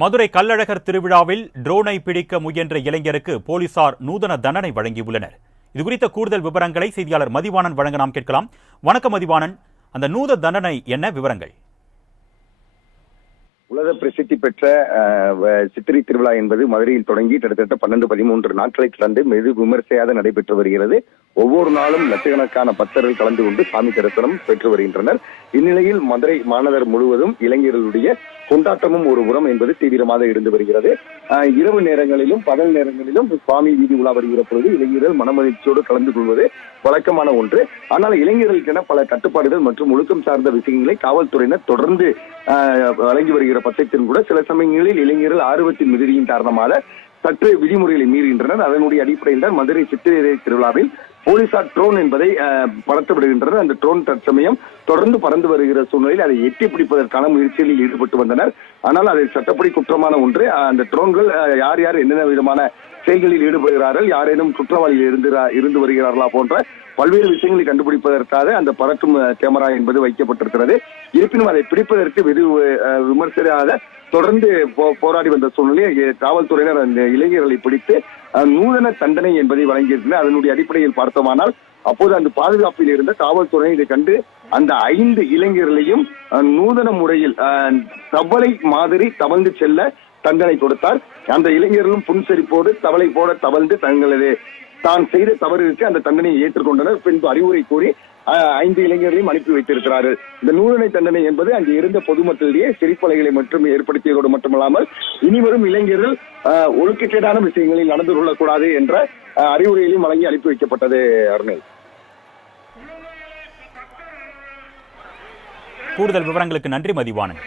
மதுரை கள்ளழகர் திருவிழாவில் ட்ரோனை பிடிக்க முயன்ற இளைஞருக்கு போலீசார் நூதன தண்டனை வழங்கியுள்ளனர். இதுகுறித்த கூடுதல் விவரங்களை செய்தியாளர் மதிவாணன் வழங்க நாம் கேட்கலாம். வணக்கம் மதிவாணன், அந்த நூதன தண்டனை என்ன, விவரங்கள்? உலக பிரசித்தி பெற்ற சித்திரை திருவிழா என்பது மதுரையில் தொடங்கி கிட்டத்தட்ட 12-13 நாட்களை கடந்து வெகு விமர்சையாக நடைபெற்று வருகிறது. ஒவ்வொரு நாளும் லட்சக்கணக்கான பக்தர்கள் கலந்து கொண்டு சாமி தரிசனம் பெற்று வருகின்றனர். இந்நிலையில் மதுரை மாநகர் முழுவதும் இளைஞர்களுடைய கொண்டாட்டமும் ஒரு புறம் என்பது தீவிரமாக இருந்து வருகிறது. இரவு நேரங்களிலும் பகல் நேரங்களிலும் சுவாமி வீதி உலா வருகிற பொழுது இளைஞர்கள் மனமகிழ்ச்சியோடு கலந்து கொள்வது வழக்கமான ஒன்று. ஆனால் இளைஞர்களுக்கென பல கட்டுப்பாடுகள் மற்றும் ஒழுக்கம் சார்ந்த விஷயங்களை காவல்துறையினர் தொடர்ந்து வழங்கி வருகிற பட்சத்திலும் கூட சில சமயங்களில் இளைஞர்கள் ஆர்வத்தின் மிகுதியின் காரணமாக சற்று விதிமுறைகளை மீறுகின்றனர். அதனுடைய அடிப்படையில் தான் மதுரை சித்திரை திருவிழாவில் போலீசார் ட்ரோன் என்பதை பறந்து விடுகின்றனர். அந்த ட்ரோன் தற்சமயம் தொடர்ந்து பறந்து வருகிற சூழ்நிலையில் அதை எட்டி பிடிப்பதற்கான முயற்சிகளில் ஈடுபட்டு வந்தனர். ஆனால் அது சட்டப்படி குற்றமான ஒன்று. அந்த ட்ரோன்கள் யார் யார் என்னென்ன விதமான செயல்களில் ஈடுபடுகிறார்கள், யாரேனும் குற்றவாளிகள் இருந்து வருகிறார்களா போன்ற பல்வேறு விஷயங்களை கண்டுபிடிப்பதற்காக அந்த பறக்கும் கேமரா என்பது வைக்கப்பட்டிருக்கிறது. இருப்பினும் அதை பிடிப்பதற்கு வெகு விமர்சையாக தொடர்ந்து போராடி வந்த சூழ்நிலையை காவல்துறையினர் அந்த இளைஞர்களை பிடித்து நூதன தண்டனை என்பதை வழங்கியிருக்கிறார். அதனுடைய அடிப்படையில் பார்த்தோமானால் அப்போது அந்த பாதுகாப்பில் இருந்த காவல்துறை இதை கண்டு அந்த 5 இளைஞர்களையும் நூதன முறையில் தவளை மாதிரி தவழ்ந்து செல்ல தண்டனை கொடுத்தார். அந்த இளைஞர்களும் புன்சரிப்போடு தவளை போட தவழ்ந்து தான் செய்த தவறுக்கு அந்த தண்டனையை ஏற்றுக்கொண்டனர். பின்பு அறிவுரை கூறி 5 இளைஞர்களையும் அனுப்பி வைத்திருக்கிறார்கள். இந்த நூதன தண்டனை என்பது அங்கு இருந்த பொதுமக்களிடையே சிரிப்பலைகளை மட்டும் ஏற்படுத்தியதோடு மட்டுமல்லாமல் இனிவரும் இளைஞர்கள் ஒழுக்கக்கேடான விஷயங்களில் நடந்து கொள்ளக்கூடாது என்ற அறிவுரைகளையும் வழங்கி அனுப்பி வைக்கப்பட்டது. அருண், கூடுதல் விவரங்களுக்கு நன்றி மதிவாணன்.